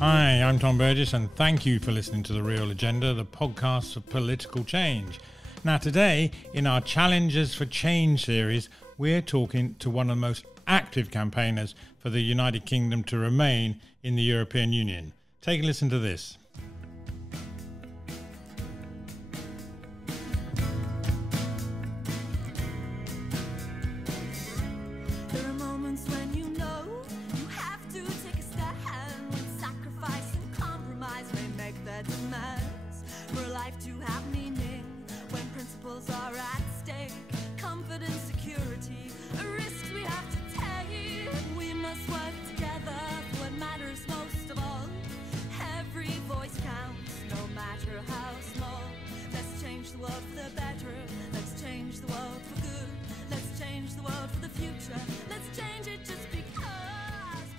Hi, I'm Tom Burgess, and thank you for listening to The Real Agenda, the podcast for political change. Now today, in our Challenges for Change series, we're talking to one of the most active campaigners for the United Kingdom to remain in the European Union. Take a listen to this.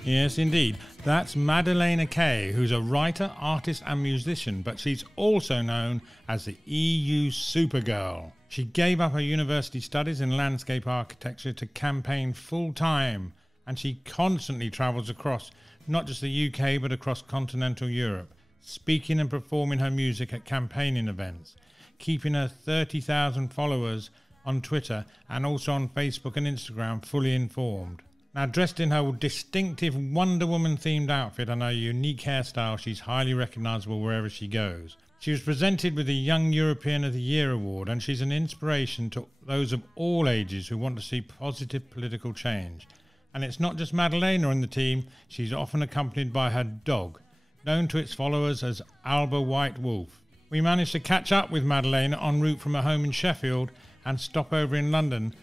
Yes, indeed. That's Madeleina Kay, who's a writer, artist and musician, but she's also known as the EU Supergirl. She gave up her university studies in landscape architecture to campaign full-time, and she constantly travels across not just the UK but across continental Europe, speaking and performing her music at campaigning events, keeping her 30,000 followers on Twitter and also on Facebook and Instagram fully informed. Now, dressed in her distinctive Wonder Woman-themed outfit and her unique hairstyle, she's highly recognisable wherever she goes. She was presented with the Young European of the Year award, and she's an inspiration to those of all ages who want to see positive political change. And it's not just Madeleina in the team, she's often accompanied by her dog, known to its followers as Alba White Wolf. We managed to catch up with Madeleina en route from her home in Sheffield and stop over in London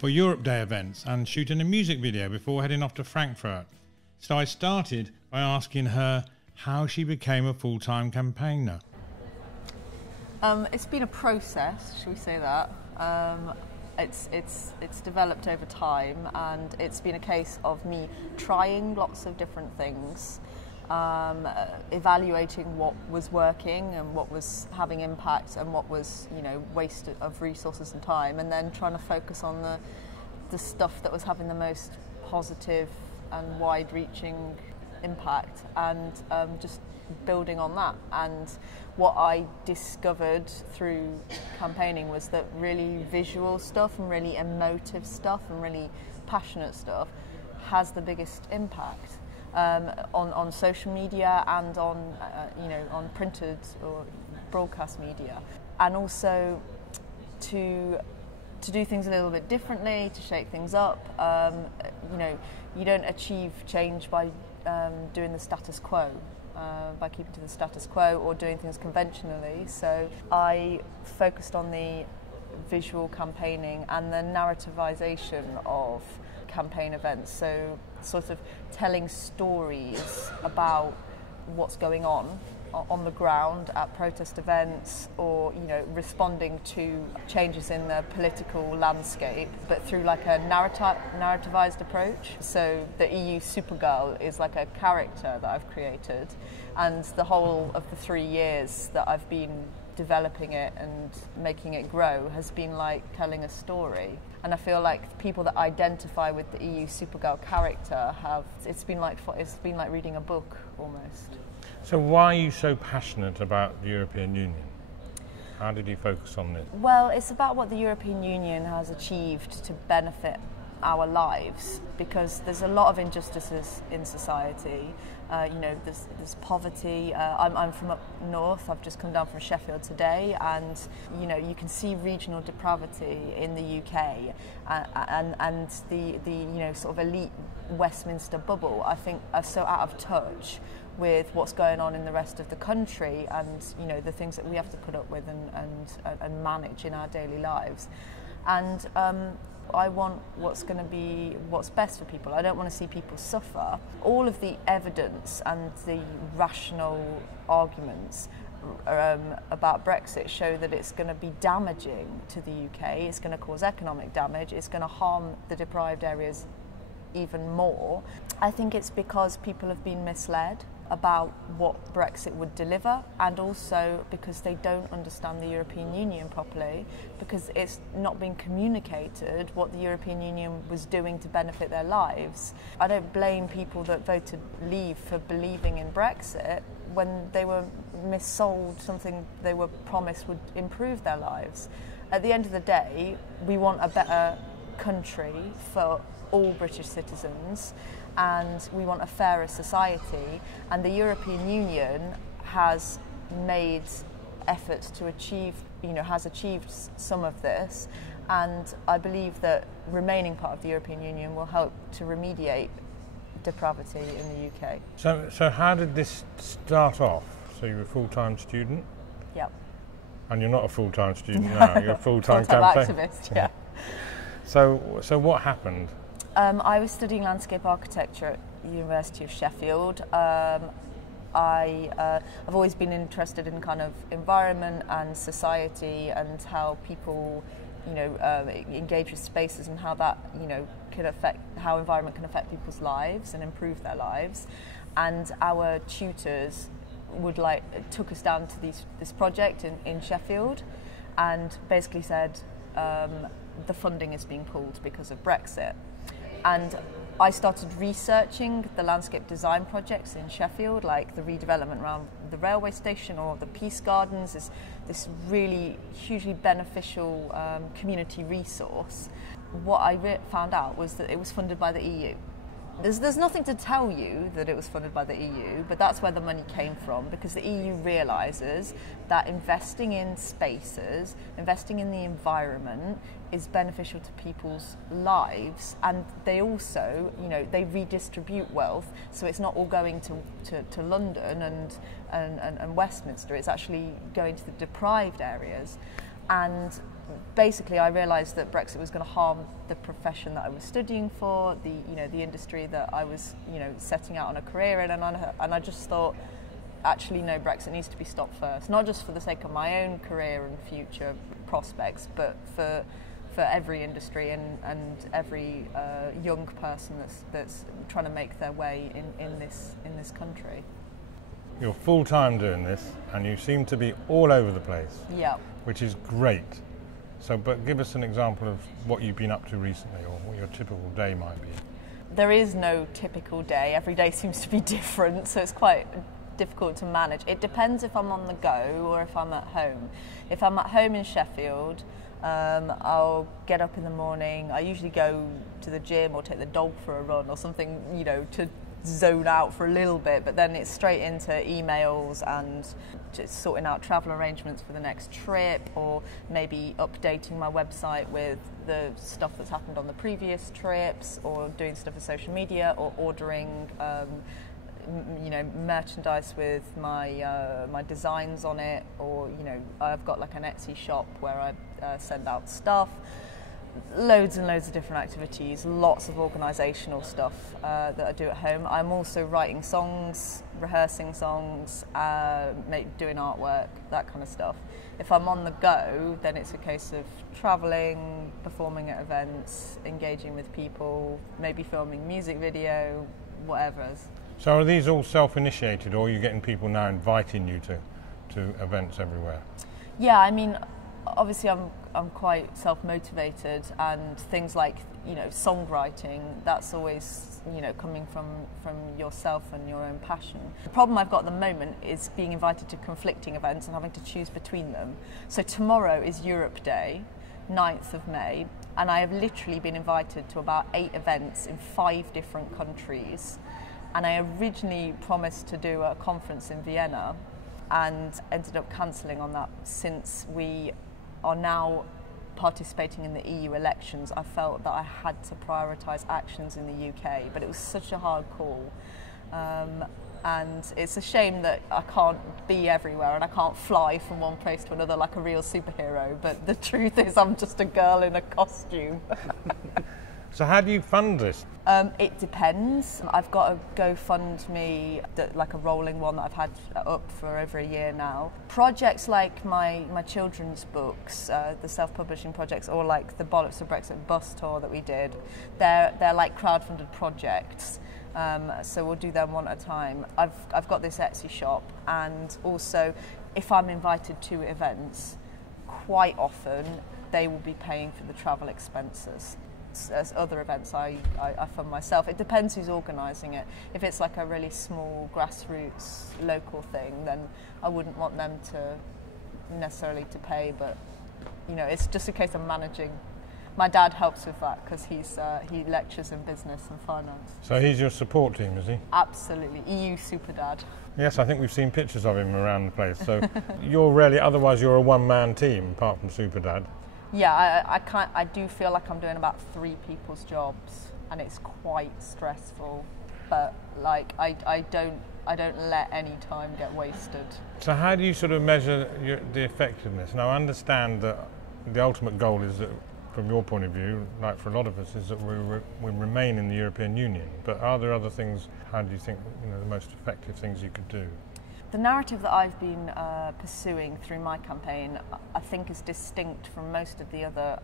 for Europe Day events and shooting a music video before heading off to Frankfurt. So I started by asking her how she became a full-time campaigner. It's been a process, shall we say that. It's developed over time, and it's been a case of me trying lots of different things, evaluating what was working and what was having impact and what was, waste of resources and time, and then trying to focus on the stuff that was having the most positive and wide-reaching impact, and just building on that. And what I discovered through campaigning was that really visual stuff and really emotive stuff and really passionate stuff has the biggest impact. On social media and on printed or broadcast media, and also to do things a little bit differently, to shake things up. You don't achieve change by doing the status quo, by keeping to the status quo or doing things conventionally. So I focused on the visual campaigning and the narrativization of campaign events, so sort of telling stories about what's going on the ground at protest events, or responding to changes in the political landscape, but through like a narrativized approach. So the EU Supergirl is like a character that I've created, and the whole of the 3 years that I've been developing it and making it grow has been like telling a story. And I feel like people that identify with the EU Supergirl character it's been like reading a book almost. So why are you so passionate about the European Union? How did you focus on this? Well, it's about what the European Union has achieved to benefit our lives, because there's a lot of injustices in society. There's poverty. I'm from up north. I've just come down from Sheffield today, and you can see regional depravity in the UK, and the sort of elite Westminster bubble, I think, are so out of touch with what's going on in the rest of the country, and the things that we have to put up with and manage in our daily lives. And I want what's best for people. I don't want to see people suffer. All of the evidence and the rational arguments about Brexit show that it's going to be damaging to the UK. It's going to cause economic damage. It's going to harm the deprived areas even more. I think it's because people have been misled. about what Brexit would deliver, and also because they don't understand the European Union properly, because it's not being communicated what the European Union was doing to benefit their lives. I don't blame people that voted leave for believing in Brexit when they were missold something they were promised would improve their lives. At the end of the day, we want a better country for all British citizens, and we want a fairer society, and the European Union has made efforts to achieve, has achieved some of this, and I believe that remaining part of the European Union will help to remediate depravity in the UK. So how did this start off? So you're a full-time student? Yep. And you're not a full-time student now, you're a full-time campaign. Activist, yeah. So what happened? I was studying landscape architecture at the University of Sheffield. I've always been interested in kind of environment and society and how people, engage with spaces, and how that, how environment can affect people's lives and improve their lives. And our tutors took us down to this project in Sheffield, and basically said the funding is being pulled because of Brexit. And I started researching the landscape design projects in Sheffield, like the redevelopment around the railway station or the Peace Gardens, is this really hugely beneficial community resource. What I found out was that it was funded by the EU. There's nothing to tell you that it was funded by the EU, but that's where the money came from, because the EU realises that investing in spaces, investing in the environment is beneficial to people's lives, and they also, they redistribute wealth, so it's not all going to London and Westminster, it's actually going to the deprived areas. And basically I realised that Brexit was going to harm the profession that I was studying for, the industry that I was, setting out on a career in, and I just thought, actually no, Brexit needs to be stopped first, not just for the sake of my own career and future prospects, but for every industry and every young person that's trying to make their way in this country. You're full-time doing this, and you seem to be all over the place. Yeah. Which is great. So, but give us an example of what you've been up to recently, or what your typical day might be. There is no typical day. Every day seems to be different, so it's quite difficult to manage. It depends if I'm on the go or if I'm at home. If I'm at home in Sheffield, I'll get up in the morning. I usually go to the gym or take the dog for a run or something, to zone out for a little bit, but then it's straight into emails and just sorting out travel arrangements for the next trip, or maybe updating my website with the stuff that's happened on the previous trips, or doing stuff with social media, or ordering merchandise with my designs on it, or I've got like an Etsy shop where I send out stuff. Loads and loads of different activities, lots of organisational stuff that I do at home. I'm also writing songs, rehearsing songs, doing artwork, that kind of stuff. If I'm on the go, then it's a case of travelling, performing at events, engaging with people, maybe filming music video, whatever. So are these all self-initiated, or are you getting people now inviting you to events everywhere? Yeah, I mean, obviously I'm quite self-motivated, and things like songwriting, that's always coming from yourself and your own passion. The problem I've got at the moment is being invited to conflicting events and having to choose between them. So tomorrow is Europe Day, 9th of May, and I have literally been invited to about 8 events in 5 different countries, and I originally promised to do a conference in Vienna and ended up cancelling on that. Since we are now participating in the EU elections, I felt that I had to prioritise actions in the UK, but it was such a hard call. And it's a shame that I can't be everywhere and I can't fly from one place to another like a real superhero, but the truth is I'm just a girl in a costume. So how do you fund this? It depends. I've got a GoFundMe, like a rolling one that I've had up for over a year now. Projects like my children's books, the self-publishing projects, or like the Bollocks of Brexit bus tour that we did, they're like crowdfunded projects. So we'll do them one at a time. I've got this Etsy shop, and also if I'm invited to events, quite often they will be paying for the travel expenses. As other events I fund myself. It depends who's organising it. If it's like a really small grassroots local thing, then I wouldn't want them to necessarily to pay, but you know, it's just a case of managing. My dad helps with that because he lectures in business and finance. So he's your support team, is he? Absolutely, EU super dad. Yes, I think we've seen pictures of him around the place. So otherwise you're a one-man team apart from super dad. Yeah, I do feel like I'm doing about 3 people's jobs, and it's quite stressful. But like, I don't let any time get wasted. So how do you sort of measure the effectiveness? Now, I understand that the ultimate goal is that, from your point of view, like for a lot of us, is that we remain in the European Union. But are there other things? How do you think the most effective things you could do? The narrative that I've been pursuing through my campaign, I think, is distinct from most of the other,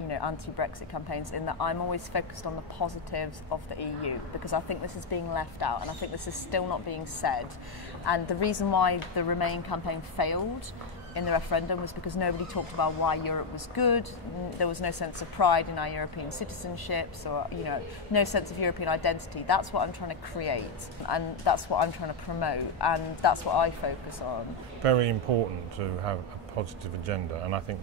anti-Brexit campaigns, in that I'm always focused on the positives of the EU, because I think this is being left out, and I think this is still not being said. And the reason why the Remain campaign failed in the referendum was because nobody talked about why Europe was good. There was no sense of pride in our European citizenships, or no sense of European identity. That's what I'm trying to create, and that's what I'm trying to promote, and that's what I focus on. Very important to have a positive agenda, and I think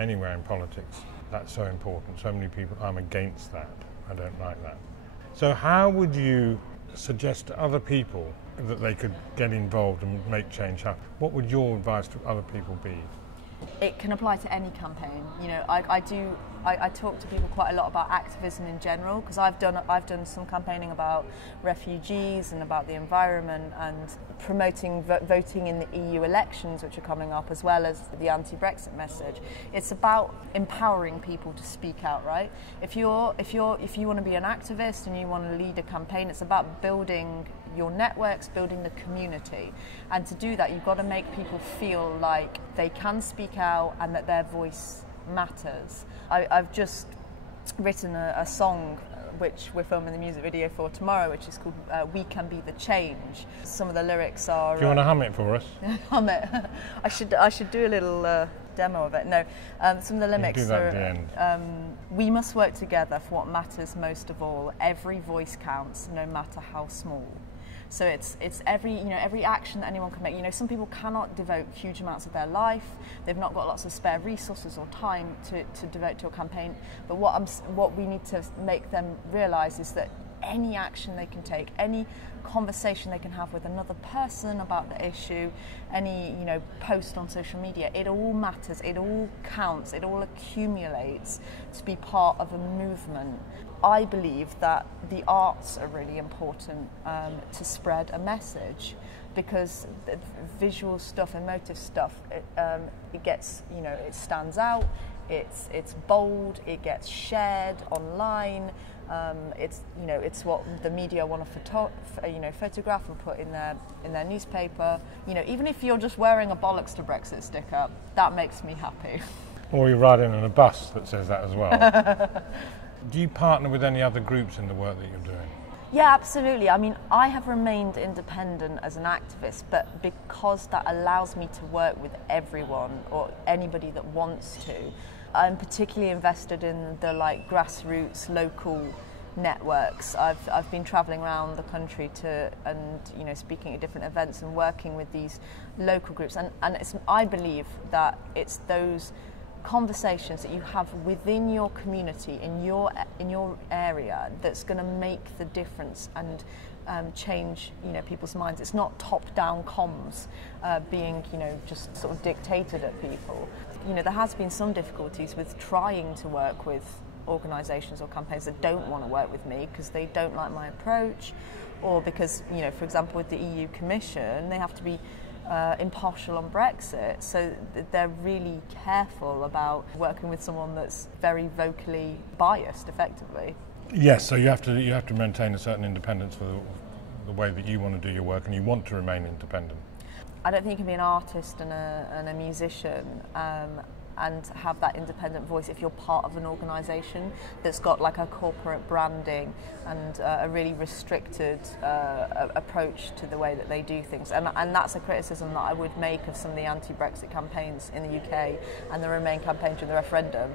anywhere in politics that's so important. So many people, I'm against that. I don't like that. So how would you suggest to other people that they could get involved and make change happen? What would your advice to other people be? It can apply to any campaign. I talk to people quite a lot about activism in general, because I've done some campaigning about refugees and about the environment, and promoting voting in the EU elections, which are coming up, as well as the anti-Brexit message. It's about empowering people to speak out, right? If you want to be an activist and you want to lead a campaign, it's about building your networks, building the community. And to do that, you've got to make people feel like they can speak out and that their voice matters. I've just written a song which we're filming the music video for tomorrow, which is called We Can Be the Change. Some of the lyrics are... Do you want to hum it for us? Hum it? I should do a little demo of it. No, some of the lyrics do that are... at the end. We must work together for what matters most of all. Every voice counts, no matter how small. So it's every action that anyone can make. Some people cannot devote huge amounts of their life. They've not got lots of spare resources or time to devote to a campaign. But what we need to make them realise is that any action they can take, any conversation they can have with another person about the issue, any post on social media, it all matters, it all counts, it all accumulates to be part of a movement. I believe that the arts are really important to spread a message, because the visual stuff, emotive stuff, it gets, it stands out, it's bold, it gets shared online. It's what the media want to photograph and put in their newspaper. Even if you're just wearing a Bollocks to Brexit sticker, that makes me happy. Or you're riding on a bus that says that as well. Do you partner with any other groups in the work that you're doing? Yeah, absolutely. I mean, I have remained independent as an activist, but because that allows me to work with everyone or anybody that wants to, I'm particularly invested in the grassroots local networks. I've been travelling around the country speaking at different events and working with these local groups, and I believe that it's those conversations that you have within your community, in your area, that's going to make the difference and change people's minds. It's not top-down comms being just sort of dictated at people. There has been some difficulties with trying to work with organisations or campaigns that don't want to work with me because they don't like my approach, or because for example with the EU Commission, they have to be impartial on Brexit, so they're really careful about working with someone that's very vocally biased, effectively. Yes, so you have to maintain a certain independence for the way that you want to do your work, and you want to remain independent. I don't think you can be an artist and a musician and have that independent voice if you're part of an organisation that's got like a corporate branding and a really restricted approach to the way that they do things. And that's a criticism that I would make of some of the anti-Brexit campaigns in the UK and the Remain campaign during the referendum,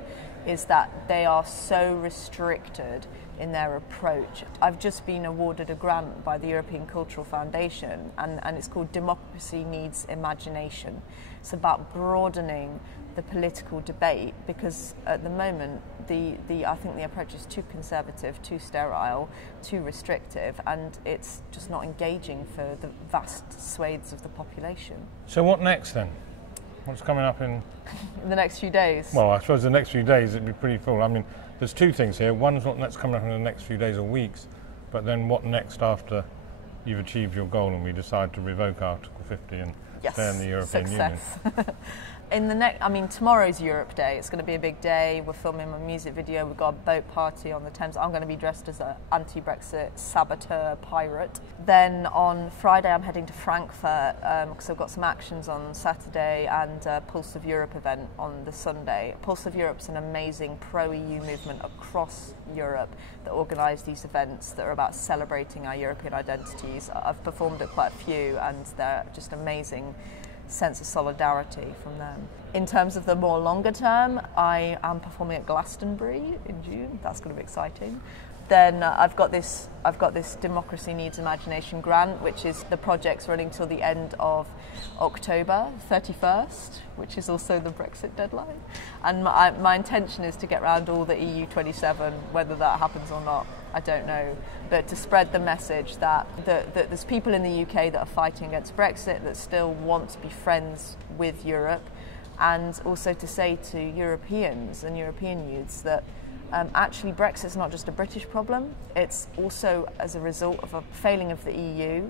is that they are so restricted in their approach. I've just been awarded a grant by the European Cultural Foundation, and it's called Democracy Needs Imagination. It's about broadening the political debate, because at the moment I think the approach is too conservative, too sterile, too restrictive, and it's just not engaging for the vast swathes of the population. So what next then? What's coming up in the next few days? Well, I suppose the next few days it'd be pretty full. I mean, there's two things here. One's what next coming up in the next few days or weeks, but then what next after you've achieved your goal and we decide to revoke Article 50 and stay in the European Union? Tomorrow's Europe Day. It's going to be a big day. We're filming a music video. We've got a boat party on the Thames. I'm going to be dressed as an anti-Brexit saboteur pirate. Then on Friday, I'm heading to Frankfurt because I've got some actions on Saturday and a Pulse of Europe event on the Sunday. Pulse of Europe's an amazing pro-EU movement across Europe that organise these events that are about celebrating our European identities. I've performed at quite a few, and they're just amazing sense of solidarity from them. In terms of the more longer term, I am performing at Glastonbury in June. That's going to be exciting. Then I've got this Democracy Needs Imagination grant, which is the project's running till the end of October 31st, which is also the Brexit deadline. And my intention is to get around all the EU 27, whether that happens or not, I don't know, but to spread the message that there's people in the UK that are fighting against Brexit that still want to be friends with Europe, and also to say to Europeans and European youths that actually Brexit's not just a British problem, it's also as a result of a failing of the EU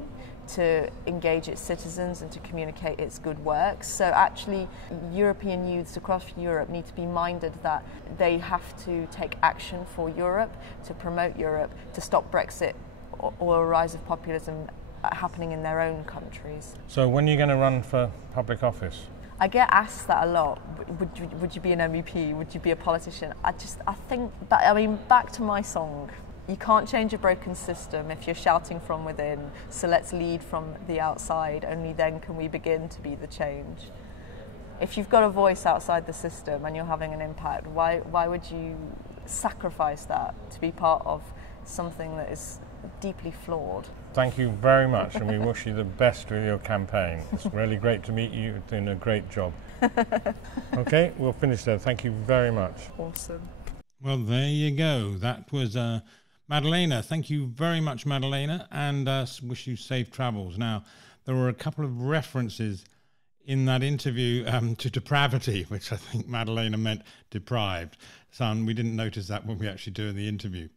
to engage its citizens and to communicate its good works. So actually European youths across Europe need to be minded that they have to take action for Europe, to promote Europe, to stop Brexit or a rise of populism happening in their own countries. So when are you going to run for public office? I get asked that a lot. Would you be an MEP? Would you be a politician? I think back to my song. You can't change a broken system if you're shouting from within, so let's lead from the outside. Only then can we begin to be the change. If you've got a voice outside the system and you're having an impact, why would you sacrifice that to be part of something that is deeply flawed? Thank you very much, and we wish you the best with your campaign. It's really great to meet you. You're doing a great job. Okay, we'll finish there. Thank you very much. Awesome. Well, there you go. That was Madeleina. Thank you very much, Madeleina, and wish you safe travels. Now, there were a couple of references in that interview to depravity, which I think Madeleina meant deprived. So we didn't notice that when we actually do the interview.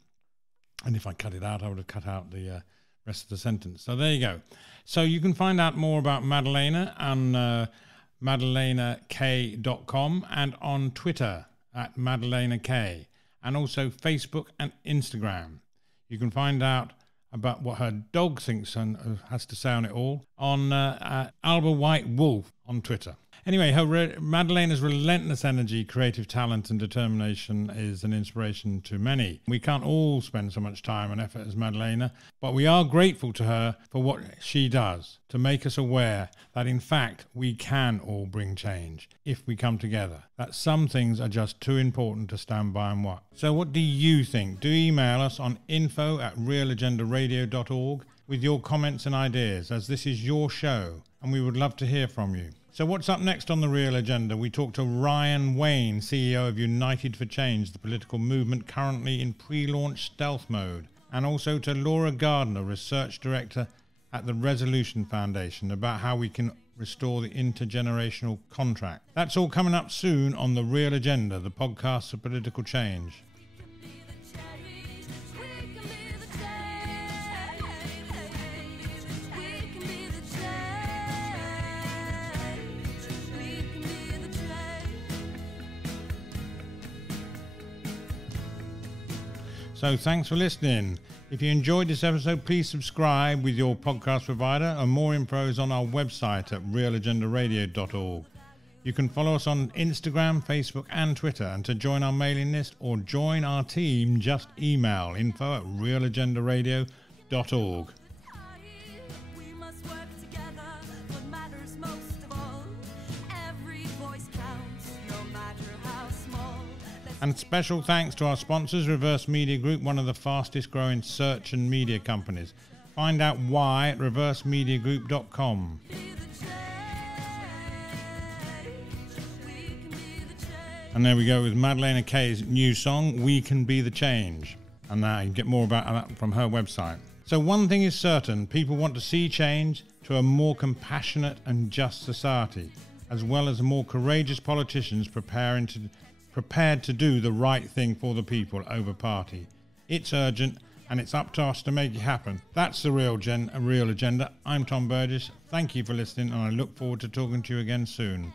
And if I cut it out, I would have cut out the rest of the sentence. So there you go. So you can find out more about Madeleina on madeleinak.com and on Twitter at MadeleinaK, and also Facebook and Instagram. You can find out about what her dog thinks and has to say on it all on Alba White Wolf on Twitter. Anyway, Madeleina's relentless energy, creative talent and determination is an inspiration to many. We can't all spend so much time and effort as Madeleina, but we are grateful to her for what she does to make us aware that in fact we can all bring change if we come together, that some things are just too important to stand by and watch. So what do you think? Do email us on info@realagendaradio.org with your comments and ideas, as this is your show and we would love to hear from you. So what's up next on The Real Agenda? We talk to Ryan Wayne, CEO of United for Change, the political movement currently in pre-launch stealth mode, and also to Laura Gardner, Research Director at the Resolution Foundation, about how we can restore the intergenerational contract. That's all coming up soon on The Real Agenda, the podcast for political change. So thanks for listening. If you enjoyed this episode, please subscribe with your podcast provider, and more info is on our website at realagendaradio.org. You can follow us on Instagram, Facebook and Twitter, and to join our mailing list or join our team, just email info@realagendaradio.org. And special thanks to our sponsors, Reverse Media Group, one of the fastest growing search and media companies. Find out why at reversemediagroup.com. And there we go with Madeleina K's new song, We Can Be the Change. And now you can get more about that from her website. So one thing is certain, people want to see change to a more compassionate and just society, as well as more courageous politicians prepared to do the right thing for the people over party. It's urgent, and it's up to us to make it happen. That's the Real Agenda. I'm Tom Burgess. Thank you for listening, and I look forward to talking to you again soon.